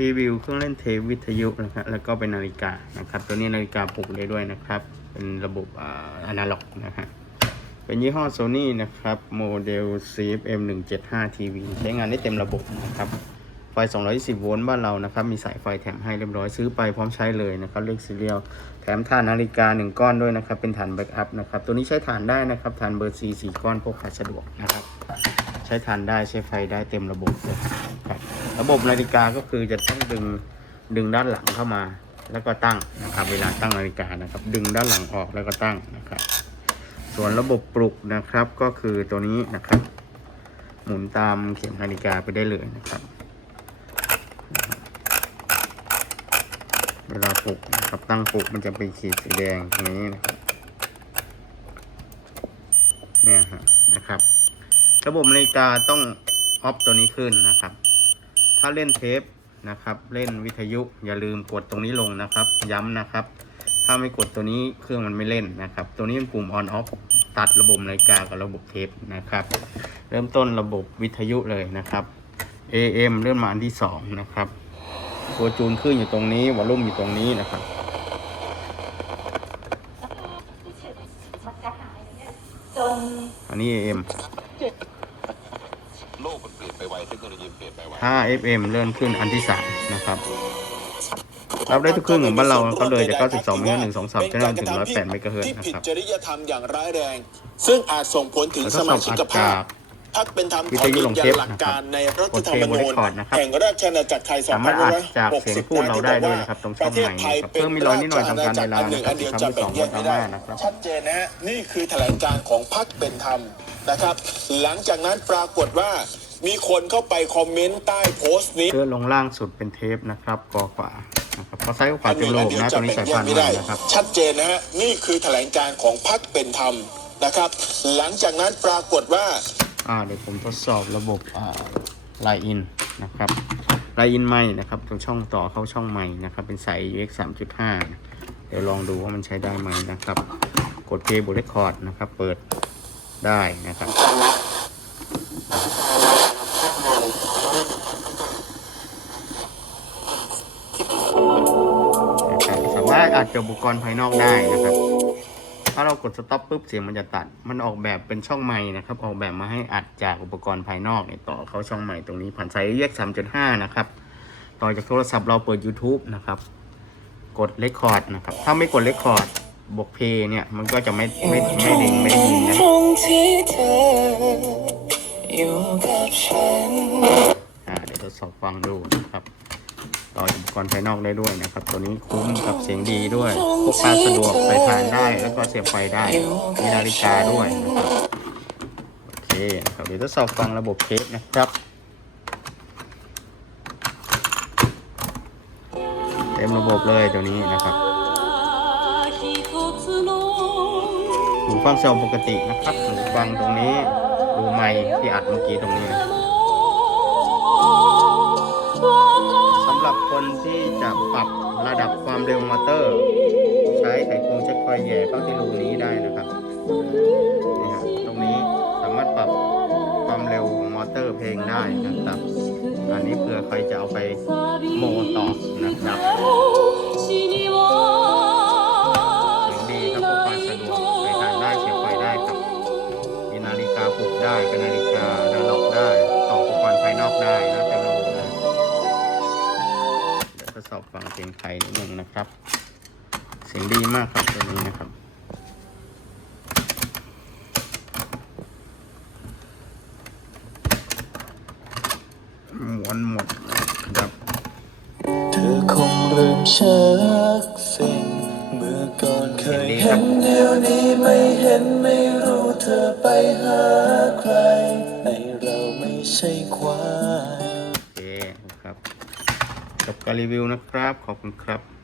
รีวิวเครื่องเล่นเทปวิทยุนะครับแล้วก็เป็นนาฬิกานะครับ ตัวนี้นาฬิกาปลุกได้ด้วยนะครับ เป็นระบบอ่าอนาล็อกนะฮะเป็นยี่ห้อ Sony นะครับ โมเดล CFM 175 TV ใช้งานได้เต็มระบบนะครับ ไฟ 220 โวลต์บ้านเรานะครับ มีสายไฟแถมให้เรียบร้อยซื้อไปพร้อมใช้เลยนะครับ เลขซีเรียลแถมถ่านนาฬิกา 1 ก้อนด้วยนะครับ เป็นถ่านแบ็กอัพนะครับ ตัวนี้ใช้ถ่านได้นะครับถ่านเบอร์ C 4 ก้อนพกพาสะดวกนะครับ ใช้ถ่านได้ใช้ไฟได้เต็มระบบเลย ระบบนาฬิกาก็คือจะต้องดึงดึงด้านหลังเข้ามา แล้วก็ตั้งนะครับ เวลาตั้งนาฬิกานะครับ ดึงด้านหลังออกแล้วก็ตั้งนะครับ ส่วนระบบปลุกนะครับก็คือตัวนี้นะครับ หมุนตามเข็มนาฬิกาไปได้เลยนะครับ เวลาปลุกนะครับตั้งปลุกมันจะเป็นขีดสีแดงตรงนี้นะครับเนี่ยฮะนะครับ ระบบนาฬิกาต้องออฟตัวนี้ขึ้นนะครับ ถ้าเล่นเทปนะครับ เล่นวิทยุอย่าลืมกดตรงนี้ลงนะครับ ย้ำนะครับ ถ้าไม่กดตัวนี้เครื่องมันไม่เล่นนะครับ ตัวนี้เป็นปุ่ม on off ตัดระบบนาฬิกากับระบบเทปนะครับ เริ่มต้นระบบวิทยุเลยนะครับ AM เริ่มมาอันที่สองนะครับตัวจูนขึ้นอยู่ตรงนี้วอลลุ่มอยู่ตรงนี้นะครับอันนี้ AM 5 FM เรื่อมขึ้นอันที่สามนะครับรับได้ทุกเครื่องของบ้านเราก็เลยจาก 92เมกะง2 3จะนั่นถึง 108เมกะเฮิร์ตนะครับจริยธรรมอย่างร้ายแรง ซึ่งอาจส่งผลถึงสมาชิกภาพพักเป็นธรรมขอยืนยันหลักการในรัฐธรรมนูญแห่งราชอาณาจักรไทย2 5 6 0ารถอัจากเสียงพูดเราได้ด้วยนะครับตรงช่องไหนเพิ่มมีรอยนิดหน่อยทางการเวลานะครับที่คำที่สองก็ตามมานะครับชัดเจนนะฮะนี่คือแถลงการของพักเป็นธรรมนะครับ หลังจากนั้นปรากฏว่า มีคนเข้าไปคอมเมนต์ใต้โพสต์นี้เพื่อลงล่างสุดเป็นเทปนะครับกอขวานะครับพอซ้ายกับขวาเป็นระบบนะตัวนี้สายพันธุ์ใหม่นะครับ ชัดเจนนะฮะนี่คือแถลงการของพรรคเป็นธรรมนะครับ หลังจากนั้นปรากฏว่าอ่าเดี๋ยวผมทดสอบระบบอ่าไลน์อินนะครับไลน์อินไม่นะครับตรงช่องต่อเข้าช่องใหม่นะครับเป็นสาย UX 3.5 เดี๋ยวลองดูว่ามันใช้ได้ไหมนะครับ กด play บ r เ c คอร์ดนะครับ เปิดได้นะครับ นะครับสามารถอัดกับอุปกรณ์ภายนอกได้นะครับ ถ้าเรากดสต็อปปุ๊บเสียงมันจะตัด มันออกแบบเป็นช่องไม้นะครับ ออกแบบมาให้อัดจากอุปกรณ์ภายนอกเนี่ยต่อเข้าช่องไม้ตรงนี้ผ่านสายแยก 3.5 นะครับ ต่อจากโทรศัพท์เราเปิด YouTube นะครับ กดเลคคอร์ดนะครับ ถ้าไม่กดเลคคอร์ดบวกเพย์เนี่ยมันก็จะไม่ไม่ไม่ดึงไม่ได้ยินนะ สอบฟังดูนะครับต่ออุปกรณ์ภายนอกได้ด้วยนะครับ ตัวนี้คุ้มกับเสียงดีด้วยพกพาสะดวกใส่ถ่านได้ แล้วก็เสียบไฟได้มีนาฬิกาด้วยนะครับโอเคครับเดี๋ยวทดสอบฟังระบบเทปนะครับเต็มระบบเลยตัวนี้นะครับหูฟังเซลล์ปกตินะครับหูฟังตรงนี้ดูไมค์ที่อัดเมื่อกี้ตรงนี้นะ รับคนที่จะปรับระดับความเร็วมอเตอร์ ใช้ไขควงเช็คไฟแหย่เข้าที่รูนี้ได้นะครับนี่ฮะตรงนี้สามารถปรับความเร็วของมอเตอร์เพลงได้นะครับ อันนี้เผื่อใครจะเอาไปโมต่อนะครับ ทดสอบฟังเพลงไทยนิดนึงนะครับ เสียงดีมากครับตัวนี้นะครับ หมวนหมดครับ เธอคงเริ่มชักสิ่งเมื่อก่อนเคยเห็นเดี๋ยวนี้ไม่เห็นไม่รู้เธอไปหาใครายโอเคนะครับจบการรีวิวนะครับ ขอบคุณครับ